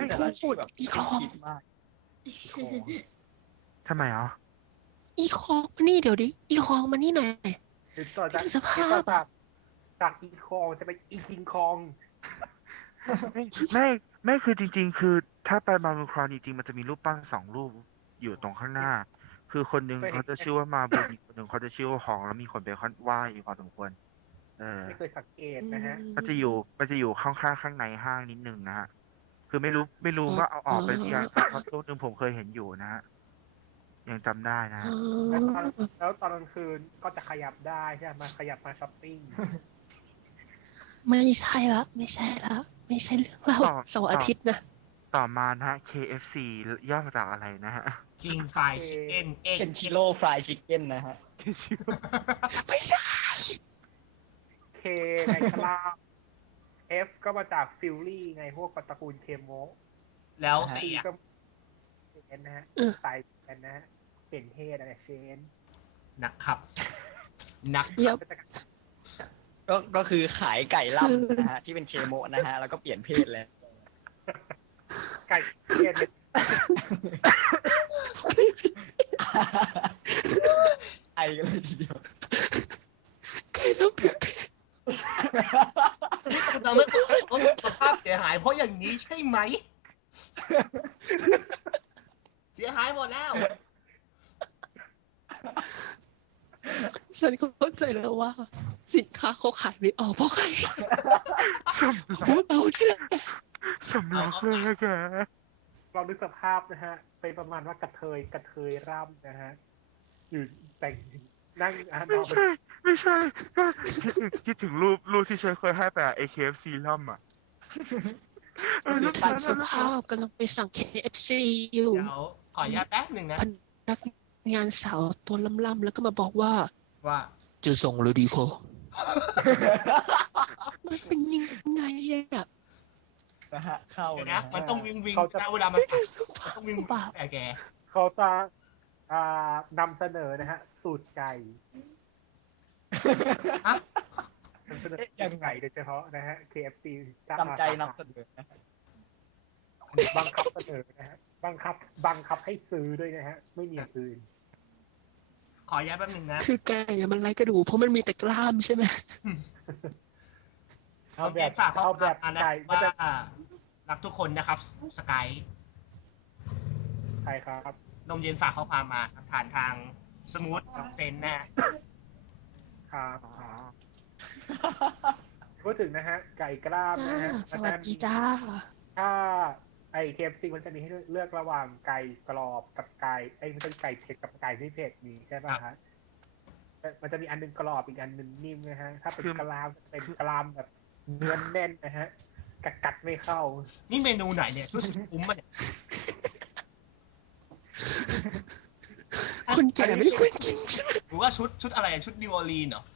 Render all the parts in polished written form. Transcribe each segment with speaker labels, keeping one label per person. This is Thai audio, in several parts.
Speaker 1: พูดอีคอง
Speaker 2: ทำไมอ๋อ
Speaker 1: อีคองมานี่เดี๋ยวดิอีคองมานี่หน่อย
Speaker 3: ต่อจาก
Speaker 1: สภาพ
Speaker 3: จากอีคองจะไปอีคิงคอง
Speaker 2: ไม่คือจริงๆคือถ้าไปมาบุญครองจริงๆมันจะมีรูปปั้น2 รูปอยู่ตรงข้างหน้าคือคนหนึ่งเขาจะชื่อว่ามาบุญอีกคนหนึ่งเขาจะชื่อว่าฮองแล้วมีคนไปไหว้อยู่พอสมควร
Speaker 3: ไม่เคยสังเกตนะฮะ
Speaker 2: มันจะอยู่ข้างในห้างนิดนึงนะฮะคือไม่รู้ว่าเอาออกไปหรือยังแต่ช่วงนึงผมเคยเห็นอยู่นะฮะยังจำได้นะฮะ
Speaker 3: แล้วตอนกลางคืนก็จะขยับได้ใช่ไหมขยับมาช้อปปิ้ง
Speaker 1: ไม่ใช่ละไม่ใช่เรื่องเล่าเสาร์อาทิตย์นะ
Speaker 2: ต่อมานะฮะ KFC ย่อมาจากอะไรนะฮะ
Speaker 4: King Fried Chicken
Speaker 5: เคนชิโร่ฟรายชิคเก้นนะฮะ
Speaker 1: ไม่ใช่
Speaker 3: K ไงครับ F ก็มาจากฟิลลี่ไงพวกตระกูลเคโม
Speaker 4: แล้ว C
Speaker 3: ก็เชนนะฮะสายกันนะฮะเปลี่ยนเพศอะไรเชน
Speaker 4: นะครับ
Speaker 5: ก็คือขายไก่ล่ำนะฮะที่เป็นเคโมนะฮะแล้วก็เปลี่ยนเพศเลย
Speaker 3: ไก่เพศ
Speaker 5: ไอกันเลยทีเดียว
Speaker 1: ไก่ล่ำเปลี่ยนเพศ
Speaker 4: เราไม่ต้องสภาพเสียหายเพราะอย่างนี้ใช่ไหมเสียหายหมดแล้ว
Speaker 1: ฉันเข้าใจแล้วว่าสินค้าเขาขายไม่ออกเพราะใครเราที่แหละ
Speaker 2: สำลักเลยแก
Speaker 3: เราดูสภาพนะฮะเป็นประมาณว่ากระเทยร่ำนะฮะอยู่แต่งนั่ง
Speaker 2: ไม่ใช่ก็คิดถึงรูปที่เชยเคยให้ไปAKFC ล่ำ
Speaker 1: ตัดสภาพกำลังไปสั่ง KFC อยู่
Speaker 4: เดี๋ยวขออนุญาตแป๊บหนึ่งนะ
Speaker 1: พนักงานสาวตัวล่ำๆแล้วก็มาบอกว่าจะส่งเลยดีโคมันเป็นยังไงอ่ะ
Speaker 5: นะฮะเข้า
Speaker 4: นะมันต้องวิ่งนะเวลามาสั่งต้องวิ่งแก
Speaker 3: เขาจะนำเสนอนะฮะสูตรไก่นำเสนอยังไงโดยเฉพาะนะฮะ KFC
Speaker 5: จำใจนำเสนอนะ
Speaker 3: บังคับเสนอนะฮะบังคับให้ซื้อด้วยนะฮะไม่มีอย่างอื่น
Speaker 4: ขอย้ายแป๊บนึงนะ
Speaker 1: คือไก่มันไร้กระดูกเพราะมันมีแต่กล้ามใช่ไหม
Speaker 4: เอาแบบไก่ว่ารักทุกคนนะครับสกาย
Speaker 3: ใช่ครับ
Speaker 4: นมเย็นฝากข้อความมาผ่านทางสมูทเซน
Speaker 3: นะครับพูดถึงนะฮะไก่กล้ามนะฮะ
Speaker 1: สวัสดีจ้า
Speaker 3: ถ้าKFC มันจะมีให้เลือกระหว่างไก่กรอบกับไก่ไม่ใช่ไก่เผ็ดกับไก่ไม่เผ็ดนี่ใช่ป่ะฮะมันจะมีอันนึงกรอบอีกอันนึงนิ่มนะฮะถ้าเป็นกรามจะเป็นกรามแบบเนื้อแน่นนะฮะกัดไม่เข้า
Speaker 4: นี่เมนูไหนเนี่ยชุดคุ้มมันเนี่ย
Speaker 1: คนแก่ไม่ควรกินใช่ไหม
Speaker 4: หรือว่าชุดอะไรชุดนิวออร์ลีนเหรอ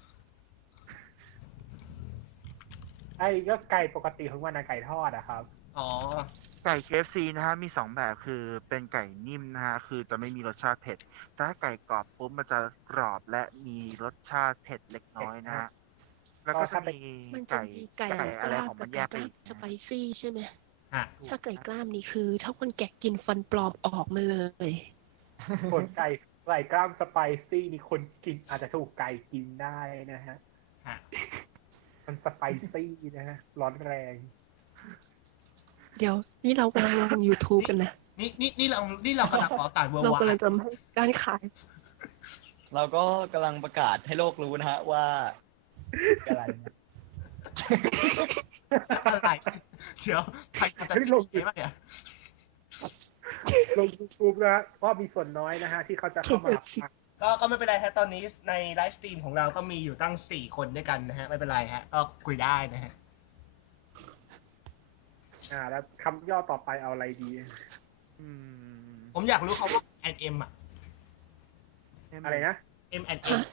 Speaker 3: ก็ไก่ปกติของมันนะไก่ทอดอะครับ
Speaker 4: อ๋อ
Speaker 2: ไก่ KFC นะฮะมี2แบบคือเป็นไก่นิ่มนะฮะคือจะไม่มีรสชาติเผ็ดถ้าไก่กรอบปุ๊บมันจะกรอบและมีรสชาติเผ็ดเล็กน้อยนะฮะแล้วก็จะมีไก่อะไรของมันแยกไป
Speaker 1: สไปซี่ใช่ไหมถ้าไก่กล้ามนี่คือถ้าคนแก่กินฟันปลอมออกมาเลย
Speaker 3: คนไก่กล้ามสไปซี่นี่คนกินอาจจะถูกไก่กินได้นะฮะมันสไปซี่นะฮะร้อนแรง
Speaker 1: เดี๋ยวนี่เรากำลังลง YouTube กันนะ
Speaker 4: นี่เรากำลังประกาศเวอร์
Speaker 1: เรากำลังจะให้การขาย
Speaker 5: เราก็กำลังประกาศให้โลกรู้นะฮะว่าอะไร
Speaker 4: เดี๋ยวใครจะ
Speaker 3: ลงกี่เนี่ยลง YouTube นะว่ามีส่วนน้อยนะฮะที่เขาจะเข้ามา
Speaker 4: ก็ไม่เป็นไรฮะตอนนี้ในไลฟ์สตรีมของเราก็มีอยู่ตั้ง4 คนด้วยกันนะฮะไม่เป็นไรฮะก็คุยได้นะฮะ
Speaker 3: แล้วคำย่อต่อไปเอาอะไรดี
Speaker 4: ผมอยากรู้คำว่า M อ่ะ
Speaker 3: อะไรนะ
Speaker 4: M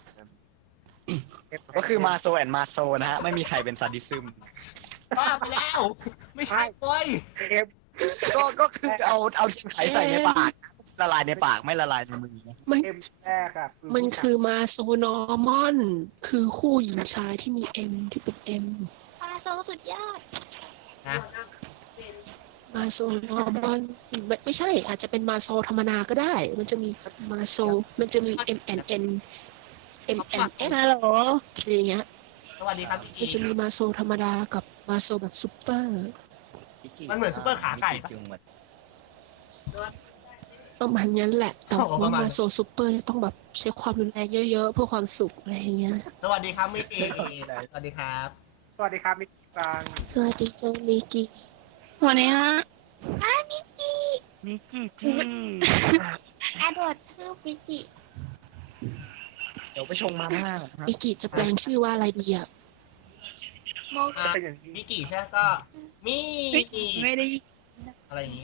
Speaker 5: ก็คือมาโซแอนมาโซนะฮะไม่มีใครเป็นซาดิซึม
Speaker 4: บ้าไปแล้วไม่ใช่เว้ย
Speaker 5: ก็คือเอาชิ้นไข่ใส่ในปากละลายในปากไม่ละลายในมือ
Speaker 1: มันคือมาโซนอร์มอนคือคู่หญิงชายที่มี M ที่เป็น M
Speaker 6: มาโซสุดยอด
Speaker 1: มามาโซนอร์มอนไม่ใช่อาจจะเป็นมาโซธรรมดาก็ได้มันจะมีมาโซมันจะมี MNN MNS
Speaker 6: ฮัลโหล
Speaker 1: อะไรอย่างเงี้ย
Speaker 4: สวัสดีครับพี่
Speaker 1: มั
Speaker 4: กี
Speaker 1: นจะมีมาโซธรรมดากับมาโซแบบซุปเปอร์
Speaker 4: มันเหมือนซุปเปอร์ขาไก่ปะ
Speaker 1: ประมาณนั้นแหละแต่
Speaker 4: โอ้ประ
Speaker 1: ว่า
Speaker 4: มาณ
Speaker 1: มาโซซุปเปอร์จะต้องแบบใช้ความรุนแรงเยอะๆเพื่อความสุขอะไรอย่างเงี้ย
Speaker 4: สวัสดีครับมิกกี้สวัสดีครับ
Speaker 3: สวัสดีครับมิกซัง
Speaker 1: สวัสดีเจ้ามิกิ
Speaker 6: วันนี้ฮะ
Speaker 2: มิกกี้ที่
Speaker 6: แอดเวิร์ดชื่อปิจิ
Speaker 5: เดี๋ยวไปชงมาม่าก่อนครับ
Speaker 1: มิกิจะแปลงชื่อว่าอะไรดีอ่ะ
Speaker 6: โม
Speaker 4: อ่ะ
Speaker 3: เป็นอย่างนี้
Speaker 4: มิกกี้ใช่ไหมก็มิกกี้
Speaker 6: ไม่ได้
Speaker 4: อะไรอย่างงี้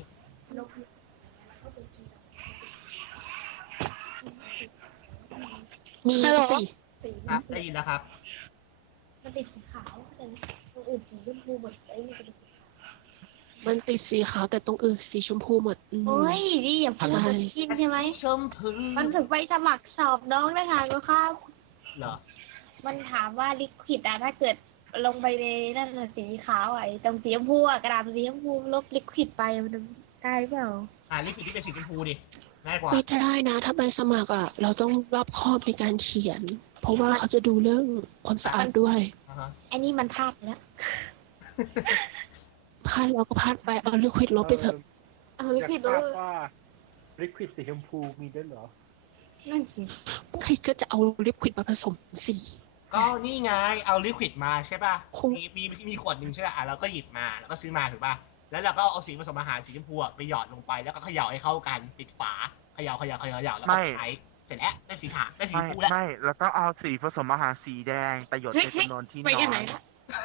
Speaker 1: มีสิ
Speaker 4: อ่ะได้ยินแล้วครับ
Speaker 7: มันติดสีขาวแต่ตรงอื่นสีชมพูหมดไอ้นี่จะเป็นสีขาว
Speaker 1: มันติดสีขาวแต่ตรงอื่นสีชมพูหมด
Speaker 7: โอ้ยนี่อย่าพูดแบบพินใช่ไหม
Speaker 4: ชมพู
Speaker 7: มันถึงไปสมัครสอบน้องนะคะก็ครับ
Speaker 4: เหรอ
Speaker 7: มันถามว่าลิควิดอะถ้าเกิดลงไปในนั่นน่ะสีขาวไอ้ตรงสีชมพูอะกระดาษสีชมพูลบลิควิดไปมันได้เปล่า
Speaker 4: ลิควิดที่เป็นสีชมพูดิง่ายกว่า
Speaker 1: ไม่ได้นะถ้าไปสมัครอ่ะ เราต้องรอบคอบในการเขียน เพราะว่าเขาจะดูเรื่องความสะอาดด้วย
Speaker 4: อ่าฮะ
Speaker 7: ไอ้นี่มันพลาดไปแล้ว
Speaker 1: พลาดเราก็พลาดไปเอาลิควิดลบไปเถอะ
Speaker 7: ลิ
Speaker 3: อยาก
Speaker 7: ควิด
Speaker 3: ทราบว่าลิควิดสีชมพูมีด้วยเหรอ
Speaker 7: นั่นสิ
Speaker 1: ใครก็จะเอาลิควิดมาผสมสี
Speaker 4: ก็นี่ไงเอาลิควิดมาใช่ป่ะ
Speaker 1: คง
Speaker 4: มีขวดหนึ่งใช่ป่ะเราก็หยิบมาแล้วก็ซื้อมาถูกป่ะแล้วเราก็เอาสีผสมอาหารสีชมพูไปหยอดลงไปแล้วก็เขย่าให้เข้ากันปิดฝาเขย่าแล้วก็ใช้เสร็จแล้วได้สีขาวได้สีช
Speaker 2: ไม่
Speaker 4: มพูแล้ว
Speaker 2: ไม่เราต้องเอาสีผสมอาหารสีแดงแต่หยดในจำนวนที่
Speaker 6: ไป
Speaker 2: น้อ
Speaker 6: กันไหน
Speaker 2: ย
Speaker 6: ละ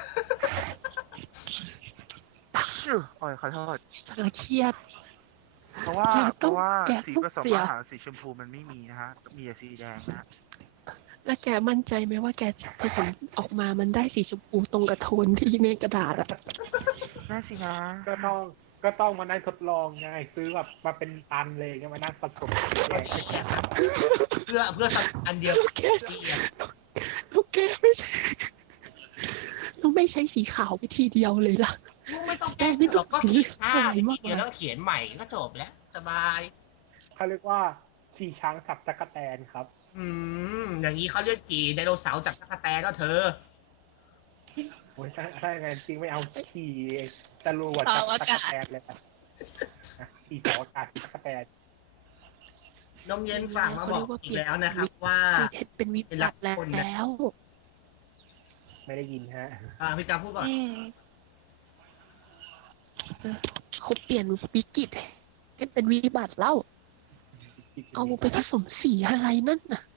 Speaker 2: โอ้ยขอโทษ
Speaker 1: จะเครียด
Speaker 2: เพราะว่า
Speaker 1: แกต้อง แก
Speaker 2: สี
Speaker 1: ต้อง
Speaker 2: ผสม
Speaker 1: เสีย
Speaker 2: อาหารสีชมพูมันไม่มีนะฮะมีแต่สีแดงนะฮะ
Speaker 1: แล้วแกมั่นใจไหมว่าแกจะผสมออกมามันได้สีชมพูตรงกับโทนที่ในกระดาษอะ
Speaker 2: น่าสินะ
Speaker 3: ก็ต้องมานั่งทดลองไงซื้อแบบมาเป็นตันเลยไงมานั่งผสมแยก
Speaker 4: เพื่อสักอันเดียว
Speaker 1: แกลูกแกไม่ใช่ต้องไม่ใช้สีขาววิธีเดียวเลยล่ะ
Speaker 4: ไม่ต้อง
Speaker 1: แกไม่ต้อง
Speaker 4: ก็เขียนหน้า
Speaker 1: อะไร
Speaker 4: วิ
Speaker 1: มา
Speaker 4: ธี
Speaker 1: ก
Speaker 4: เดียวแล้วก็เขียนใหม่ก็จบแล้วสบาย
Speaker 3: เขาเรียกว่าขี่ช้างจับตะกแตนครับ
Speaker 4: อย่างนี้เขาเรียกขี่ไดโนเสาร์จากตะกแตนก็เธอ
Speaker 3: โอ้ยถ้าอย่างนั้นจริงไม่เอาขี่จรวดจับตะกแตนเลยอะขี่เสาอากาศตะกแตน
Speaker 4: นมเย็นฝากมาบอกอีกแล้วนะครับว่า
Speaker 1: เป็นวิบัติแล้ว
Speaker 3: ไม่ได้ยินฮะ
Speaker 4: พี่การพูดก่อน
Speaker 1: เขาเปลี่ยนวิกฤตให้เป็นวิบัติแล้ว เอาไปผสมสีอะไรนั่นน่ะ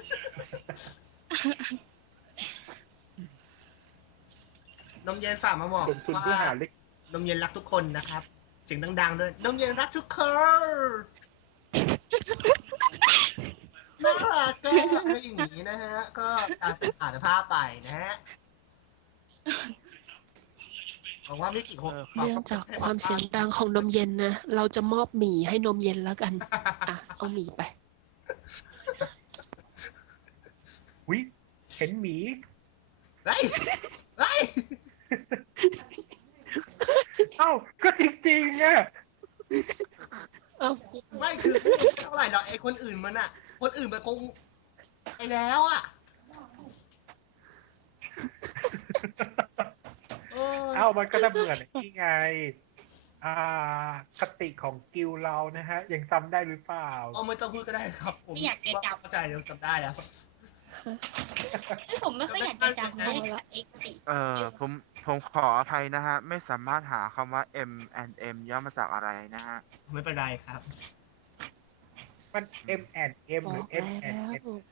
Speaker 4: นมเย็นฝากมาบอก
Speaker 3: ลงทุนเพื่อ
Speaker 4: ว่า
Speaker 3: หาเล็ก
Speaker 4: นมเย็นรักทุกคนนะครับเสียงดังๆด้วยนมเย็นรักทุกคน น่ารักก็อะไรอย่างนี้นะฮะ ก็ตามสถานภาพไปนะฮะบอกว่าไม่กี่คน
Speaker 1: เนื่องจากความเสียงดังของนมเย็นนะ เราจะมอบหมี่ให้นมเย็นแล้วกัน อ่ะ เอาหมี่ไป
Speaker 3: วิเห็นหมี
Speaker 4: เฮ้ยเฮ้ย
Speaker 3: เอ้าก็จริงๆอ่ะ
Speaker 1: เอา
Speaker 4: ไม่คือพูดไม่เท่าไหร่หรอกไอ้คนอื่นมันอ่ะ คนอื่นมันคงไปแล้วอ่ะ
Speaker 3: เอ้ามันก็จะเหมือนนี่ไงคติของกิลเรานะฮะ ยังจำได้หรือเปล่า
Speaker 4: ไม่ต้องพูดก็ได้ครับ ผม
Speaker 6: ไม่อยากจะจำ
Speaker 4: เข้าใจเดี๋ยวจำได้แล้ว
Speaker 6: ผมไม่ค่อยอยากจะจำเลยเอ็กซ์ติ
Speaker 2: ผมขออภัยนะฮะ ไม่สามารถหาคำว่า M and M ย่อมาจากอะไรนะฮะ
Speaker 4: ไม่เป็นไรครับ
Speaker 3: มัน M and M
Speaker 1: บ
Speaker 3: หรือ
Speaker 1: อก
Speaker 3: M
Speaker 1: แล้ว
Speaker 3: and M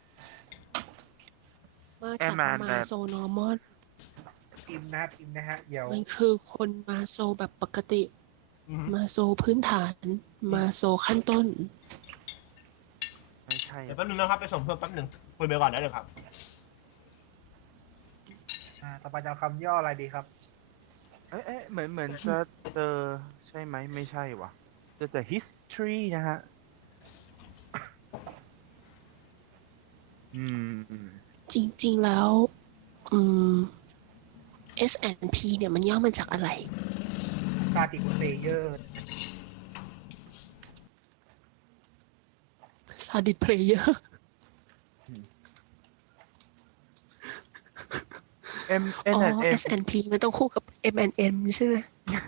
Speaker 1: มาจากมาโซนอร์มอน
Speaker 3: พิมพ์นะฮะเดี๋ยว
Speaker 1: มันคือคนมาโซแบบปกติ มาโซพื้นฐาน มาโซขั้นต้น
Speaker 2: ไม่ใช่
Speaker 4: เดี๋ยวแป๊บนึงนะครับ ไปส่งเพิ่มแป๊บนึงคุยไปก่อนได้เลยครับ
Speaker 3: ต่อไปจะเอาคำย่ออะไรดีครับ
Speaker 2: เหมือนจะเจอใช่ไหมไม่ใช่วะเจอแต่ history นะฮะ
Speaker 1: จริงๆแล้ว S&P เนี่ยมันย่อมาจากอะไร
Speaker 3: ซาดิสเพลเยอร์
Speaker 1: ซาดิสเพลเยอร์
Speaker 2: M
Speaker 1: อ๋
Speaker 2: N
Speaker 1: อ
Speaker 2: and M
Speaker 1: S&P มันต้องคู่กับ M&M ใช่ไหม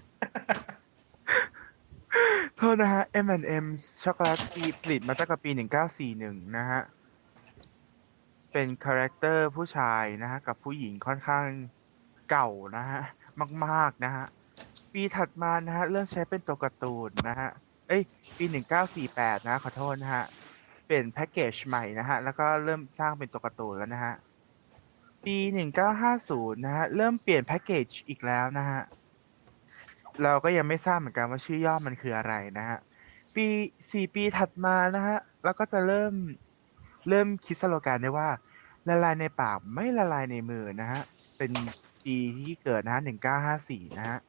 Speaker 2: โทษนะฮะ M&M ช็อกโกแลตผลิตมาตั้งแต่ปี 1941 นะฮะ เป็นคาแรคเตอร์ผู้ชายนะฮะ กับผู้หญิงค่อนข้างเก่านะฮะ มากๆนะฮะ ปีถัดมานะฮะ เริ่มใช้เป็นตัวการ์ตูนนะฮะ ปี 1948 นะขอโทษนะฮะ เปลี่ยนแพ็กเกจใหม่นะฮะ แล้วก็เริ่มสร้างเป็นตัวการ์ตูนแล้วนะฮะ ปี 1950 นะฮะ เริ่มเปลี่ยนแพ็กเกจอีกแล้วนะฮะ เราก็ยังไม่ทราบเหมือนกันว่าชื่อย่อมันคืออะไรนะฮะ 4 ปีถัดมานะฮะ เราก็จะเริ่มคิดสโลแกนได้ว่าละลายในปากไม่ละลายในมือนะฮะ เป็นปีที่เกิดนะฮะ 1954 นะฮะ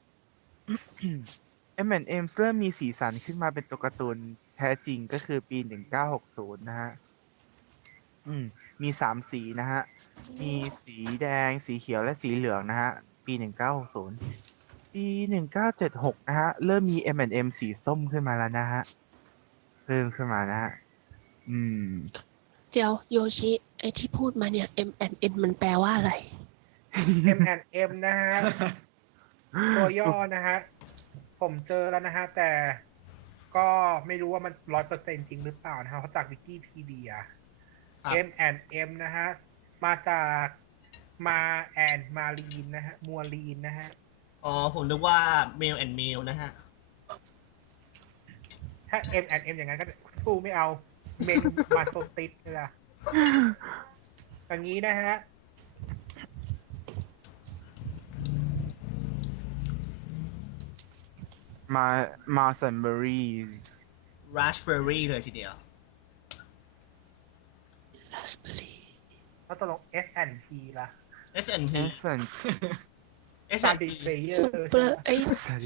Speaker 2: M&M เริ่มมีสีสันขึ้นมาเป็นตัวการ์ตูนแท้จริงก็คือปี 1960 นะฮะ มี 3 สีนะฮะ มีสีแดง สีเขียวและสีเหลืองนะฮะ ปี 1960 ปี 1976 นะฮะ เริ่มมี M&M สีส้มขึ้นมาแล้วนะฮะ เพิ่มขึ้นมานะฮะ
Speaker 1: เดี๋ยวโยชิไอที่พูดมาเนี่ย M&M มันแปลว่าอะไร
Speaker 3: M&M นะฮะ ตัวย่อนะฮะ ผมเจอแล้วนะฮะ แต่ก็ไม่รู้ว่ามัน 100% จริงหรือเปล่านะฮะเพราะจากวิกิพีเดีย M&M นะฮะ มาจากมาแอนมารีนนะฮะ มัวรีนนะฮะ
Speaker 4: อ๋อผมนึกว่า Male and Male นะฮะ
Speaker 3: ถ้า M&M อย่างนั้นก็สู้ไม่เอา เมนมาโซติสเลยล่ะอย่างนี้นะฮะ
Speaker 2: มาสันเบอรี่
Speaker 4: Raspberry เลยทีเดียว
Speaker 1: Raspberry
Speaker 3: แล้วตกลง S&P ล่ะ
Speaker 4: S&P
Speaker 3: ซาดิ
Speaker 4: S&P
Speaker 3: เพลเยอ
Speaker 1: ซุป
Speaker 3: ร์
Speaker 1: เปอร์ไอ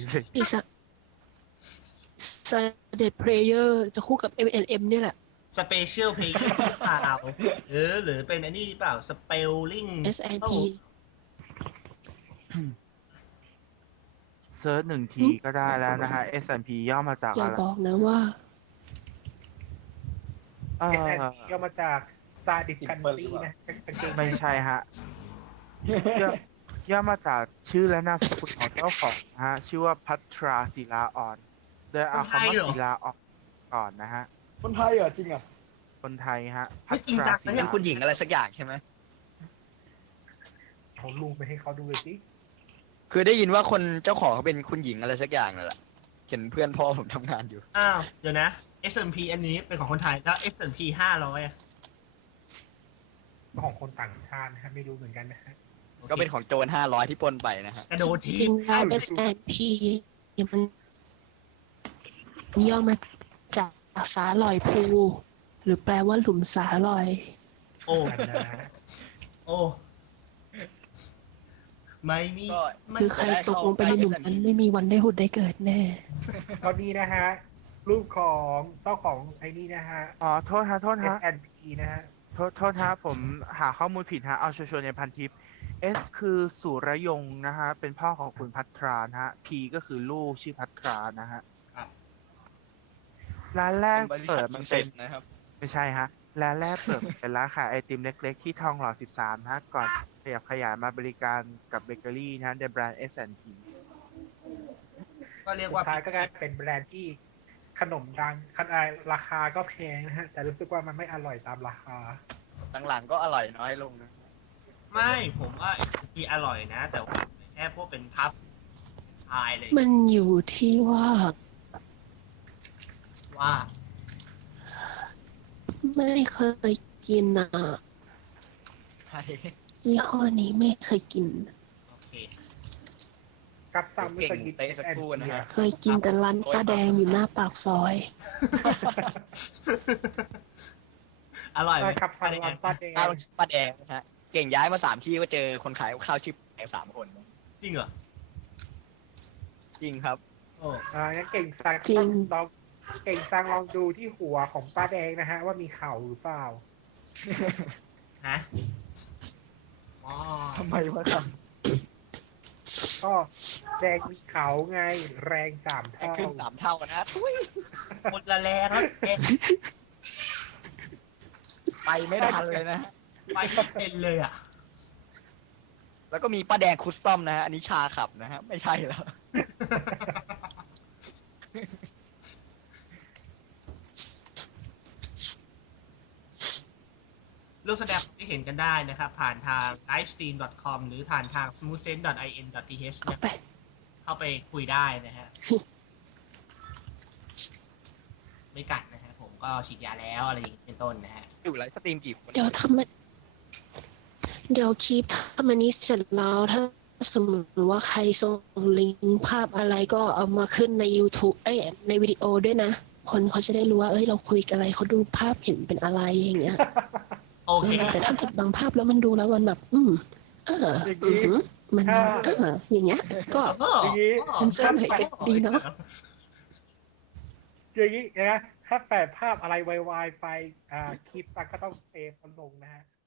Speaker 1: ซาดิสเพลเยอร์จะคู่กับ M&M เนี่ยแหละ
Speaker 4: Special Player หรือเปล่าหรือเป็นอันนี้เปล่า Spelling
Speaker 1: S&P
Speaker 2: เซิร์ช1 ทีก็ได้แล้วนะฮะ S&P ย่อมาจาก
Speaker 1: อย่า
Speaker 2: อะไร
Speaker 1: บอกนะว่า
Speaker 3: S&P ก็มาจากซาดิสคันตี้นะเป็นเกง
Speaker 2: ไม่ใช่ฮะ ย่อมาจากชื่อและนามสกุลของเจ้าของนะฮะ ชื่อว่าพัทราศิลาอ่อน โดยเอาคำว่าศิลาอ่อนก่อนนะฮะ
Speaker 5: คนไทยเหรอจริงเหรอ
Speaker 2: คนไทยฮะ
Speaker 4: ไม่จริงจังนะ
Speaker 5: เป็นคุณหญิงอะไรสักอย่างใช่ไหม
Speaker 3: เอารูปไปให้เขาดูเลยสิ
Speaker 5: คือได้ยินว่าคนเจ้าของเขาเป็นคุณหญิงอะไรสักอย่างนั่นแหละเห็นเพื่อนพ่อผมทำงานอยู่
Speaker 4: อ้าว เดี๋ยวนะ S&P อันนี้เป็นของคนไทย แล้ว S&P 500 อ่ะ
Speaker 3: ของคนต่างชาตินะฮะไม่รู้เหมือนกันนะฮะ
Speaker 5: ก็เป็นของโจร500ที่ปล้นไปนะฮะ
Speaker 4: กระโดดที
Speaker 1: จริงๆแล้ว S&P มันย่อมาจากสาหร่อยภู หรือแปลว่าหลุมสาหร่อย
Speaker 4: โอ้
Speaker 3: กันนะฮะ
Speaker 4: โอ้ ไม่มี
Speaker 5: ก็
Speaker 1: คือใครตกลงไปในหลุมนั้นไม่มีวันได้หุดได้เกิดแน่
Speaker 3: ตอนนี้นะฮะ รูปของเจ้าของไอ้นี่นะฮะ
Speaker 2: อ๋อ โทษฮะ
Speaker 3: S&P นะฮะ
Speaker 2: โทษฮะ ผมหาข้อมูลผิดฮะ เอาชัวร์ๆในพันทิป S คือสุรยงค์นะฮะ เป็นพ่อของคุณพัทรานะฮะ P ก็คือลูกชื่อพัทรานะฮะ
Speaker 4: ครับ
Speaker 2: ร้านแรก
Speaker 5: เป็นบริษั
Speaker 2: เปิ
Speaker 5: ท
Speaker 2: ด
Speaker 5: อิ
Speaker 2: มัน น
Speaker 5: เซ
Speaker 2: เป็น
Speaker 5: สนะครับ
Speaker 2: ไม่ใช่ฮะ ร้านแรกเปิดเป็นร้านขายไอติมเล็กๆ ที่ทองหล่อ 13 นะฮะ ก่อนขยับขยายมาบริการกับเบเกอรี่นะฮะในแบรนด์ S&P
Speaker 4: ก็เรียก
Speaker 3: สุด
Speaker 4: ว่า
Speaker 3: ท้ายก็กลายเป็นแบรนด์ที่ขนมดังราคาก็แพงนะฮะ แต่รู้สึกว่ามันไม่อร่อยตามราคา
Speaker 5: หลังๆก็อร่อยน้อยลงนะ
Speaker 4: ไม่ ผมว่า S&P อร่อยนะ แต่ว่าแค่พวกเป็นพับพายเลย
Speaker 1: มันอยู่ที่ว่า
Speaker 4: ว่า
Speaker 1: ไม่เคยกินอ่ะ
Speaker 5: ใช่
Speaker 1: ยี่ห้อนี้ไม่เคยกิน
Speaker 4: โอเค
Speaker 3: กับซัมไม่
Speaker 5: เก่ง
Speaker 3: เคยกิน
Speaker 5: เตะสักครู่นะฮะ
Speaker 1: เคยกินแต่ร้านป้าแดงอยู่หน้าปากซอย
Speaker 4: อร่อยไหม
Speaker 3: ใช่ครับซัมร้านป้าแดง
Speaker 5: ข้าวชื่อป้าแดงนะฮะ เก่งย้ายมา3 ที่ก็เจอคนขายข้าวชื่อป้าแดง3 คน
Speaker 4: จริงเหรอ
Speaker 5: จริงครับ
Speaker 4: โอ้
Speaker 3: งั้นเก่งซัง
Speaker 1: จริง
Speaker 3: ลองเก่งซังลองดูที่หัวของป้าแดงนะฮะ ว่ามีเข่าหรือเปล่า
Speaker 4: ฮะอ๋อ
Speaker 5: ทำไมวะครับ
Speaker 3: ก็แรงมีเขาไงแรง3
Speaker 5: แรง
Speaker 3: เท่า
Speaker 5: ขึ้น3 เท่านะทุย
Speaker 4: หมดละแรงแล้วเอ๊ะ
Speaker 5: ไปไม่ทันเลยนะฮะ
Speaker 4: ไปไม่เป็นเลยอ่ะ
Speaker 5: แล้วก็มีป้าแดงคุสตอมนะฮะอันนี้ชาขับนะฮะไม่ใช่แล้ว
Speaker 4: ร่วมแสดงความคิดเห็นกันได้นะครับ ผ่านทาง livestream.com หรือผ่านทาง smoothsense.in.th
Speaker 1: เอา
Speaker 4: นะ
Speaker 1: ไป
Speaker 4: เข้าไปคุยได้นะฮะ ไม่กัดนะฮะผมก็ฉีดยาแล้วอะไรอย่างนี้เป็นต้นนะฮะ
Speaker 5: อยู่ไลฟ์สตรีมกี่คน
Speaker 1: เดี๋ยวเดี๋ยวคลิปทำอันนี้เสร็จแล้วถ้าสมมติว่าใครส่งลิงก์ภาพอะไรก็เอามาขึ้นใน YouTube ในวิดีโอด้วยนะ คนเขาจะได้รู้ว่าเราคุยกันอะไรเขาดูภาพเห็นเป็นอะไรอย่างเงี้ย
Speaker 4: โอเค
Speaker 1: แต่ถ้าเกิดบางภาพแล้วมันดูแล้วมันแบบ มันอย่างเงี้ย ก็
Speaker 3: อย่างนี้
Speaker 1: เซ็นเซอร์หน่อยก็ดีเนาะ
Speaker 3: อย่างนี้นะถ้าแปะภาพอะไรไวๆไปคลิปซักก็ต้องเซฟมันลงนะฮะ